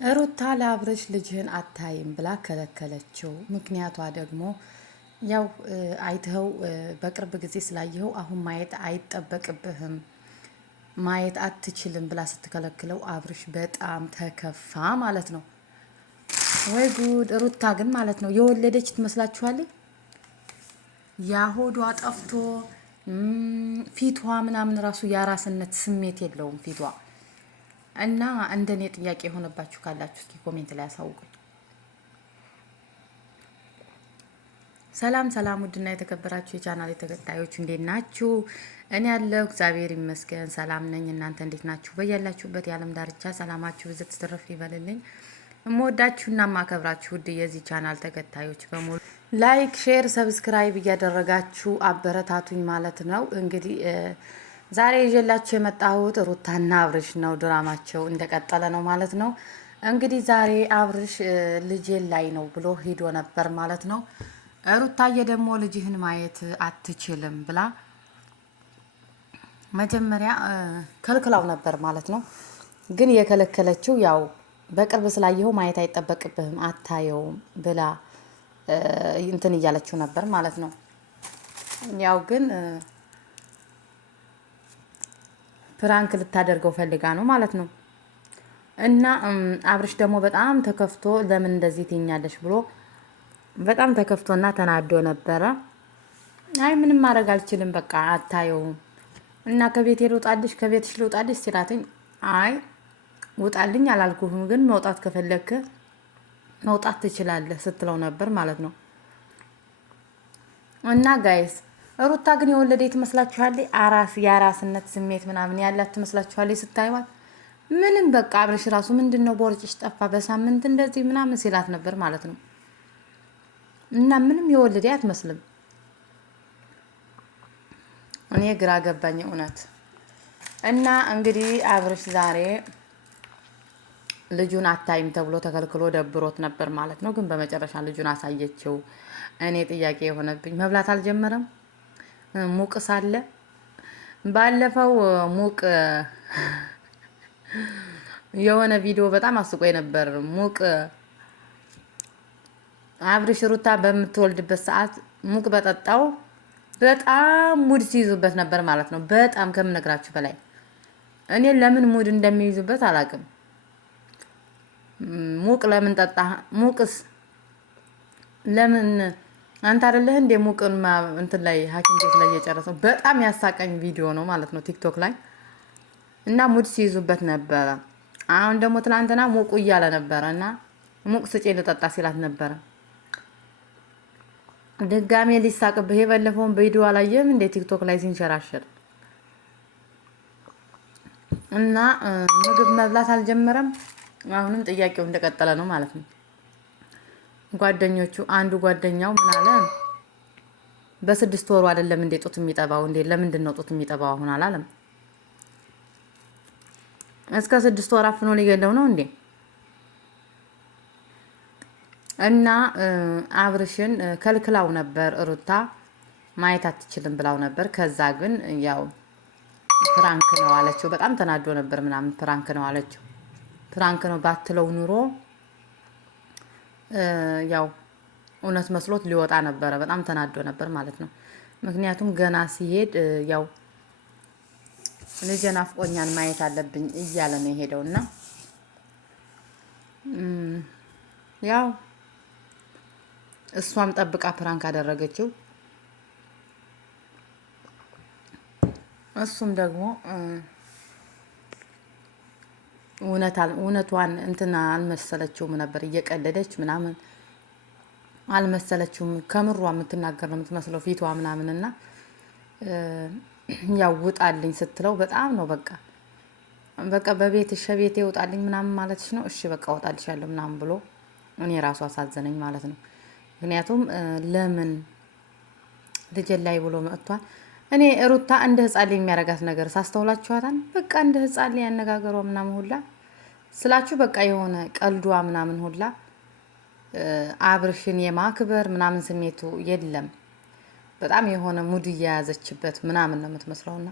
ሩታ ለአብርሽ ልጅህን አታይም ብላ ከለከለችው። ምክንያቷ ደግሞ ያው አይተኸው በቅርብ ጊዜ ስላየኸው አሁን ማየት አይጠበቅብህም ማየት አትችልም ብላ ስትከለክለው አብርሽ በጣም ተከፋ ማለት ነው። ወይ ጉድ! ሩታ ግን ማለት ነው የወለደች ትመስላችኋለች። ያሆዷ ጠፍቶ ፊቷ ምናምን ራሱ የአራስነት ስሜት የለውም ፊቷ። እና እንደኔ ጥያቄ የሆነባችሁ ካላችሁ እስኪ ኮሜንት ላይ አሳውቁኝ። ሰላም ሰላም! ውድና የተከበራችሁ የቻናል ተከታዮች እንዴት ናችሁ? እኔ ያለው እግዚአብሔር ይመስገን ሰላም ነኝ። እናንተ እንዴት ናችሁ? በያላችሁበት የዓለም ዳርቻ ሰላማችሁ ብዝት ትርፍ ይበልልኝ። እምወዳችሁና ማከብራችሁ ውድ የዚህ ቻናል ተከታዮች በሙሉ ላይክ፣ ሼር፣ ሰብስክራይብ እያደረጋችሁ አበረታቱኝ ማለት ነው። እንግዲህ ዛሬ ይዤላችሁ የመጣሁት ሩታና አብርሽ ነው። ድራማቸው እንደቀጠለ ነው ማለት ነው። እንግዲህ ዛሬ አብርሽ ልጄን ላይ ነው ብሎ ሂዶ ነበር ማለት ነው። ሩታዬ ደግሞ ልጅህን ማየት አትችልም ብላ መጀመሪያ ከልክላው ነበር ማለት ነው። ግን የከለከለችው ያው በቅርብ ስላየኸው ማየት አይጠበቅብህም አታየውም ብላ እንትን እያለችው ነበር ማለት ነው። ያው ግን ፕራንክ ልታደርገው ፈልጋ ነው ማለት ነው። እና አብርሽ ደግሞ በጣም ተከፍቶ ለምን እንደዚህ ትኛለሽ ብሎ በጣም ተከፍቶና ተናዶ ነበረ። አይ ምንም ማድረግ አልችልም በቃ አታየውም እና ከቤት ልውጣልሽ ከቤትሽ ልውጣልሽ ሲላትኝ አይ ውጣልኝ አላልኩህም ግን መውጣት ከፈለክ መውጣት ትችላለህ ስትለው ነበር ማለት ነው። እና ጋይስ ሩታ ግን የወለደ ትመስላችኋል? የአራስነት ስሜት ምናምን ያላት ትመስላችኋል ስታዩት? ምንም በቃ አብርሽ ራሱ ምንድነው ቦርጭሽ ጠፋ በሳምንት እንደዚህ ምናምን ሲላት ነበር ማለት ነው። እና ምንም የወለደ አትመስልም። እኔ ግራ ገባኝ እውነት። እና እንግዲህ አብርሽ ዛሬ ልጁን አታይም ተብሎ ተከልክሎ ደብሮት ነበር ማለት ነው። ግን በመጨረሻ ልጁን አሳየችው። እኔ ጥያቄ የሆነብኝ መብላት አልጀመረም? ሙቅ ሳለ ባለፈው ሙቅ የሆነ ቪዲዮ በጣም አስቆይ ነበር። ሙቅ አብርሽ ሩታ በምትወልድበት ሰዓት ሙቅ በጠጣው በጣም ሙድ ሲይዙበት ነበር ማለት ነው። በጣም ከምነግራችሁ በላይ እኔ ለምን ሙድ እንደሚይዙበት አላውቅም። ሙቅ ለምን ጠጣ? ሙቅስ ለምን አንተ አይደለህ እንደ ሙቅን እንትን ላይ ሐኪም ቤት ላይ የጨረሰው በጣም ያሳቀኝ ቪዲዮ ነው ማለት ነው ቲክቶክ ላይ እና ሙድ ሲይዙበት ነበረ። አሁን ደግሞ ትናንትና ሙቁ እያለ ነበረ እና ሙቅ ስጪ ልጠጣ ሲላት ነበረ። ድጋሜ ሊሳቅብህ የበለፈውን ቪዲዮ አላየህም እንደ ቲክቶክ ላይ ሲንሸራሸር እና ምግብ መብላት አልጀመረም። አሁንም ጥያቄው እንደቀጠለ ነው ማለት ነው። ጓደኞቹ አንዱ ጓደኛው ምን አለ? በ6 ወሩ አይደለም እንደ ጡት የሚጠባው እንደ ለምንድን ነው ጡት የሚጠባው አሁን አላለም? እስከ 6 ወር አፍኖ ሊገለው ነው እንዴ? እና አብርሽን ከልክላው ነበር ሩታ ማየት አትችልም ብላው ነበር። ከዛ ግን ያው ፕራንክ ነው አለችው። በጣም ተናዶ ነበር ምናምን ፕራንክ ነው አለችው። ፕራንክ ነው ባትለው ኑሮ ያው እውነት መስሎት ሊወጣ ነበረ። በጣም ተናዶ ነበር ማለት ነው። ምክንያቱም ገና ሲሄድ ያው ልጄን አፍቆኛል ማየት አለብኝ እያለ ነው የሄደውና ያው እሷም ጠብቃ ፕራንክ አደረገችው። እሱም ደግሞ እውነቷን እንትና አልመሰለችውም ነበር እየቀለደች ምናምን አልመሰለችውም። ከምሯ የምትናገር ነው የምትመስለው ፊቷ ምናምንና ያው ውጣልኝ ስትለው በጣም ነው በቃ በቤትሽ ቤቴ ውጣልኝ ምናምን ማለትሽ ነው። እሺ በቃ ወጣልሻለሁ ምናምን ብሎ እኔ ራሱ አሳዘነኝ ማለት ነው። ምክንያቱም ለምን ልጄን ላይ ብሎ መጥቷል። እኔ ሩታ እንደ ህፃን ላይ የሚያረጋት ነገር ሳስተውላችኋታል። በቃ እንደ ህፃን ላይ ያነጋገሯ ምናምን ሁላ ስላችሁ በቃ የሆነ ቀልዷ ምናምን ሁላ አብርሽን የማክበር ምናምን ስሜቱ የለም። በጣም የሆነ ሙድ እየያዘችበት ምናምን ነው የምትመስለውና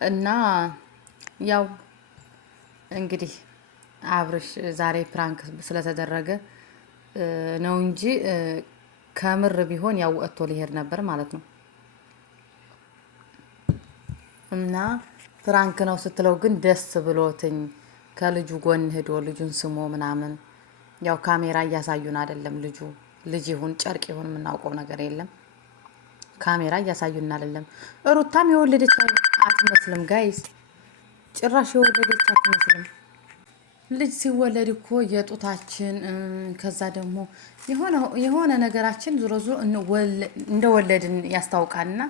እና ያው እንግዲህ አብርሽ ዛሬ ፕራንክ ስለተደረገ ነው እንጂ ከምር ቢሆን ያው ወጥቶ ሊሄድ ነበር ማለት ነው። እና ፕራንክ ነው ስትለው ግን ደስ ብሎትኝ ከልጁ ጎን ሄዶ ልጁን ስሞ ምናምን ያው ካሜራ እያሳዩን አይደለም። ልጅ ይሁን ጨርቅ ይሁን የምናውቀው ነገር የለም። ካሜራ እያሳዩን አይደለም። ሩታም የወለደች አትመስልም ጋይስ፣ ጭራሽ የወለደች አትመስልም። ልጅ ሲወለድ እኮ የጡታችን ከዛ ደግሞ የሆነ ነገራችን ዞሮ ዞሮ እንደወለድን ያስታውቃልና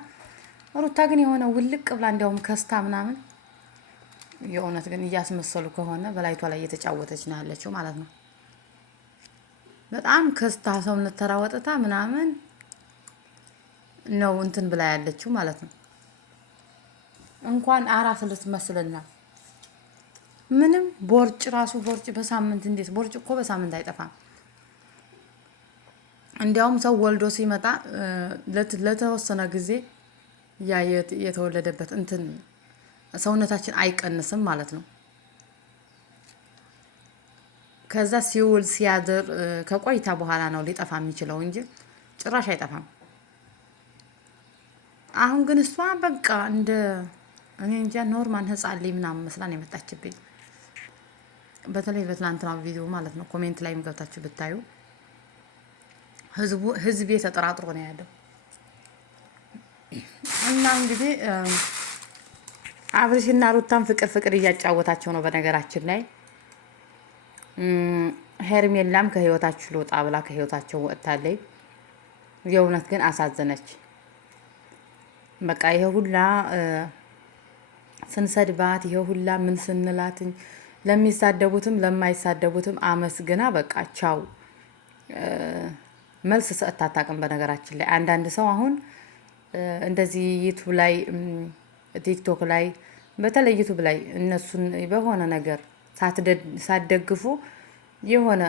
ሩታ ግን የሆነ ውልቅ ብላ እንዲያውም ከስታ ምናምን። የእውነት ግን እያስመሰሉ ከሆነ በላይቷ ላይ እየተጫወተች ነው ያለችው ማለት ነው። በጣም ከስታ ሰውነት ተራወጥታ ምናምን ነው እንትን ብላ ያለችው ማለት ነው። እንኳን አራስ ልትመስልና ምንም ቦርጭ ራሱ ቦርጭ በሳምንት እንዴት ቦርጭ እኮ በሳምንት አይጠፋም። እንዲያውም ሰው ወልዶ ሲመጣ ለተወሰነ ጊዜ ያ የተወለደበት እንትን ሰውነታችን አይቀንስም ማለት ነው። ከዛ ሲውል ሲያድር ከቆይታ በኋላ ነው ሊጠፋ የሚችለው እንጂ ጭራሽ አይጠፋም። አሁን ግን እሷ በቃ እንደ እኔ እንጃ ኖርማል ህፃን ልጅ ምናምን መስላ ነው የመጣችብኝ። በተለይ በትናንትናው ቪዲዮ ማለት ነው። ኮሜንት ላይም ገብታችሁ ብታዩ ህዝቤ ተጠራጥሮ ነው ያለው። እና እንግዲህ አብርሽና ሩታን ፍቅር እያጫወታቸው ነው። በነገራችን ላይ ሄርሜላም ከህይወታችሁ ልውጣ ብላ ከህይወታቸው ወጥታለች። የእውነት ግን አሳዘነች። በቃ ይሄ ሁላ ስንሰድባት ይሄ ሁላ ምን ስንላት ለሚሳደቡትም ለማይሳደቡትም አመስግና በቃ ቻው መልስ ሰጥታ አታውቅም። በነገራችን ላይ አንዳንድ ሰው አሁን እንደዚህ ዩቲዩብ ላይ ቲክቶክ ላይ በተለይ ዩቲዩብ ላይ እነሱን በሆነ ነገር ሳትደግፉ የሆነ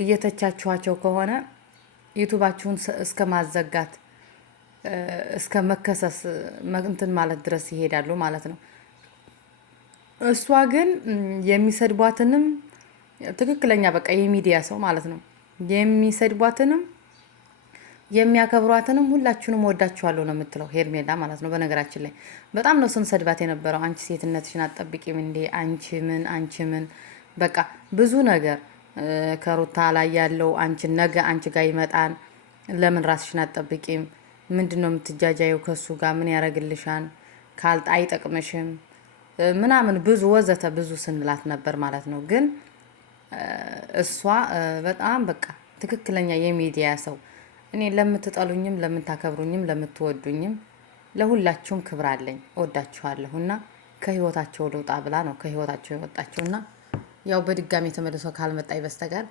እየተቻችኋቸው ከሆነ ዩቲዩባችሁን እስከ ማዘጋት እስከ መከሰስ እንትን ማለት ድረስ ይሄዳሉ ማለት ነው። እሷ ግን የሚሰድቧትንም ትክክለኛ በቃ የሚዲያ ሰው ማለት ነው የሚሰድቧትንም የሚያከብሯትንም ሁላችሁንም ወዳችኋለሁ ነው የምትለው ሄርሜላ ማለት ነው። በነገራችን ላይ በጣም ነው ስንሰድባት የነበረው። አንቺ ሴትነትሽን አትጠብቂም እንዴ? አንቺ ምን በቃ ብዙ ነገር ከሩታ ላይ ያለው ነገ አንቺ ጋር ይመጣን። ለምን ራስሽን አትጠብቂም? ምንድነው የምትጃጃየው ከሱ ጋር? ምን ያረግልሻል? ካልጣ አይጠቅምሽም ምናምን ብዙ ወዘተ ብዙ ስንላት ነበር ማለት ነው። ግን እሷ በጣም በቃ ትክክለኛ የሚዲያ ሰው። እኔ ለምትጠሉኝም ለምታከብሩኝም ለምትወዱኝም ለሁላችሁም ክብር አለኝ፣ እወዳችኋለሁና ከህይወታቸው ልውጣ ብላ ነው ከህይወታቸው የወጣቸውና ያው በድጋሚ ተመልሶ ካልመጣይ በስተቀር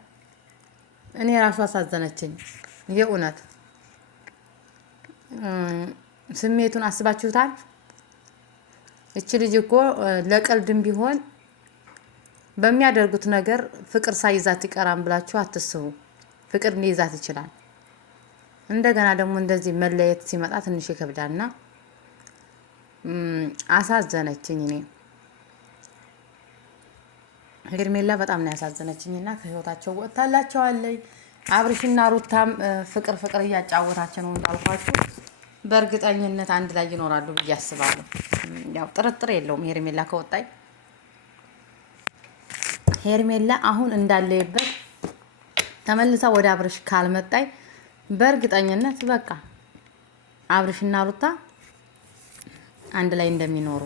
እኔ ራሱ አሳዘነችኝ። የእውነት ስሜቱን አስባችሁታል? እቺ ልጅ እኮ ለቀልድም ቢሆን በሚያደርጉት ነገር ፍቅር ሳይዛት ይቀራም ብላችሁ አትስቡ። ፍቅር ሊይዛት ይችላል። እንደገና ደግሞ እንደዚህ መለየት ሲመጣ ትንሽ ይከብዳልና አሳዘነችኝ። እኔ ሄርሜላ በጣም ነው ያሳዘነችኝና ከህይወታቸው ወጥታላቸዋለች። አብርሽና ሩታም ፍቅር እያጫወታቸው ነው እንዳልኳችሁ። በእርግጠኝነት አንድ ላይ ይኖራሉ ብዬ አስባለሁ። ያው ጥርጥር የለውም ሄርሜላ ከወጣይ ሄርሜላ አሁን እንዳለየበት ተመልሳ ወደ አብርሽ ካልመጣይ በእርግጠኝነት በቃ አብርሽና ሩታ አንድ ላይ እንደሚኖሩ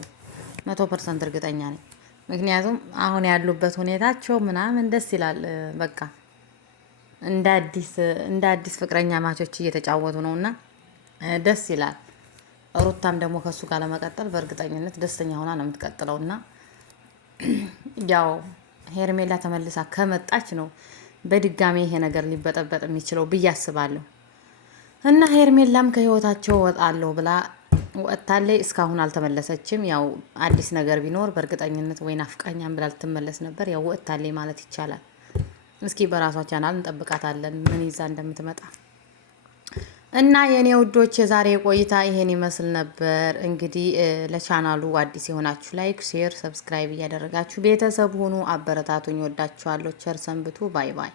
100% እርግጠኛ ነኝ። ምክንያቱም አሁን ያሉበት ሁኔታቸው ምናምን ደስ ይላል። በቃ እንደ አዲስ ፍቅረኛ ማቾች እየተጫወቱ ነውና ደስ ይላል። ሩታም ደግሞ ከሱ ጋር ለመቀጠል በእርግጠኝነት ደስተኛ ሆና ነው የምትቀጥለውና ያው ሄርሜላ ተመልሳ ከመጣች ነው በድጋሚ ይሄ ነገር ሊበጠበጥ የሚችለው ብዬ አስባለሁ። እና ሄርሜላም ከህይወታቸው ወጣለሁ ብላ ወጣለች። እስካሁን አልተመለሰችም። ያው አዲስ ነገር ቢኖር በእርግጠኝነት ወይ ናፍቃኛም ብላ ልትመለስ ነበር። ያው ወጣለች ማለት ይቻላል። እስኪ በራሷ ቻናል እንጠብቃታለን ምን ይዛ እንደምትመጣ። እና የኔ ውዶች የዛሬ ቆይታ ይሄን ይመስል ነበር። እንግዲህ ለቻናሉ አዲስ የሆናችሁ ላይክ፣ ሼር፣ ሰብስክራይብ እያደረጋችሁ ቤተሰብ ሁኑ። አበረታቱኝ። ወዳችኋለሁ። ቸር ሰንብቱ። ባይ ባይ።